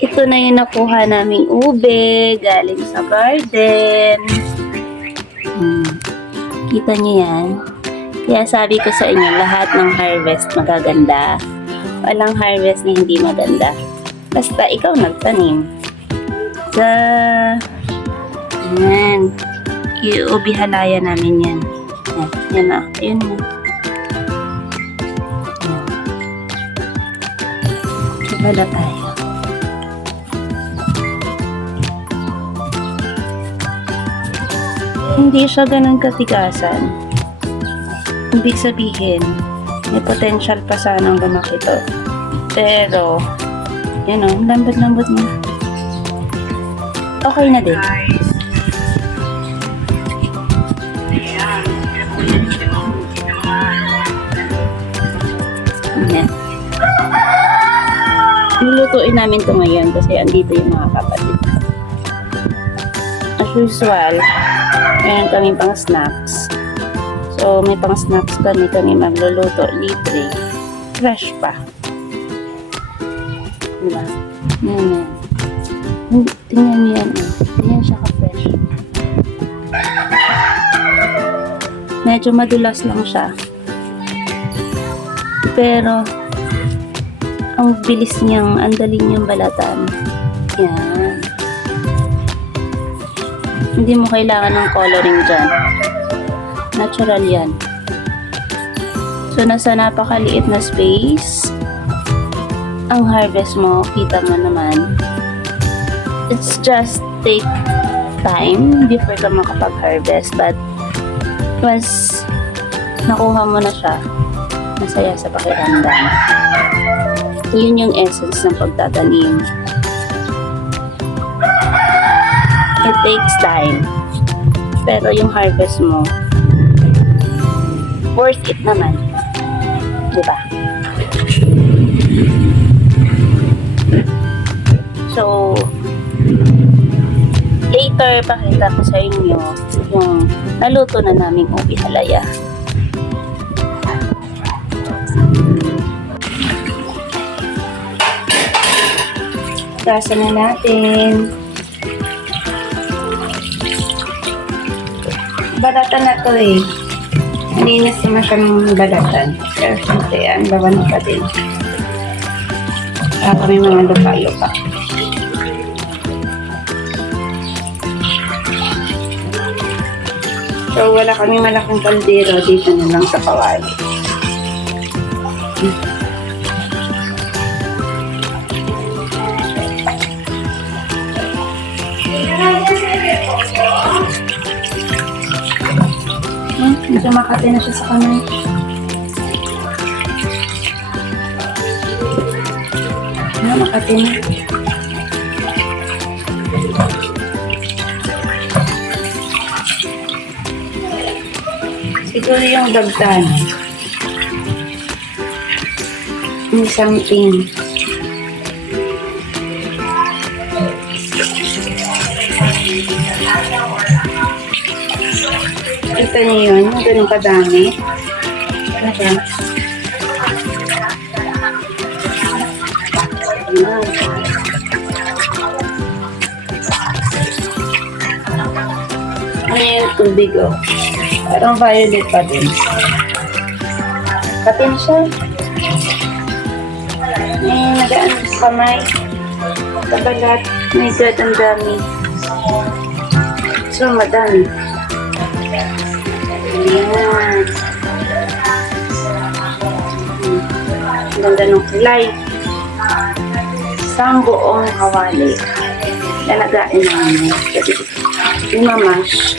Ito na yung nakuha naming ube galing sa garden. Kita niyo yan? Kaya sabi ko sa inyo, lahat ng harvest magaganda. Walang harvest na hindi maganda. Basta ikaw nagtanim. Yan. Iubi halaya namin yan. Yan na. Ayun na. Bala tayo. Hindi siya ganun katigasan. Ibig sabihin, may potential pa sanang lumaki to. Pero, yan o, lambot-lambot mo. Okay na din. Yan. Nilutuin namin to ngayon kasi andito yung mga kapatid. As usual, meron kami pang snacks. So, may pang snacks kami magluluto libre. Fresh pa. Diba? Yan. Tingnan niyo yan. Tingnan siya ka-fresh. Medyo madulas lang siya. Pero, ang bilis niyang, ang dali niyang balatan. Yan. Hindi mo kailangan ng coloring dyan. Natural yan. So, nasa napakaliit na space, ang harvest mo, kita mo naman. It's just take time before ka makapag-harvest. But, once nakuha mo na siya, masaya sa pakiramdam. Yun yung essence ng pagtatanim. It takes time. Pero yung harvest mo, worth it naman. Diba? So, later, pakita ko sa inyo yung naluto na naming ubi halaya. Gasa na natin. Balatan na to eh. Malinis naman siyang balatan. Pero siyempre, ang lawan pa din. Para kami mga lupa-lupa. So, wala kami malaking kaldero. Dito na lang sa kawali. Medyo makati na siya sa kamay. Makati na. Siguro yung dagdan. May something. Ito niyo yun, yung ganun kadami. Diba? Ano yung tubig oh? Parang violet pa din. Patin siya. Nagaan sa kamay. Sa balat. My God, ang dami. So, madami. Ayan. Ganda ng kulay. Isang buong kawali. Lalagain namin. Kasi, imamash.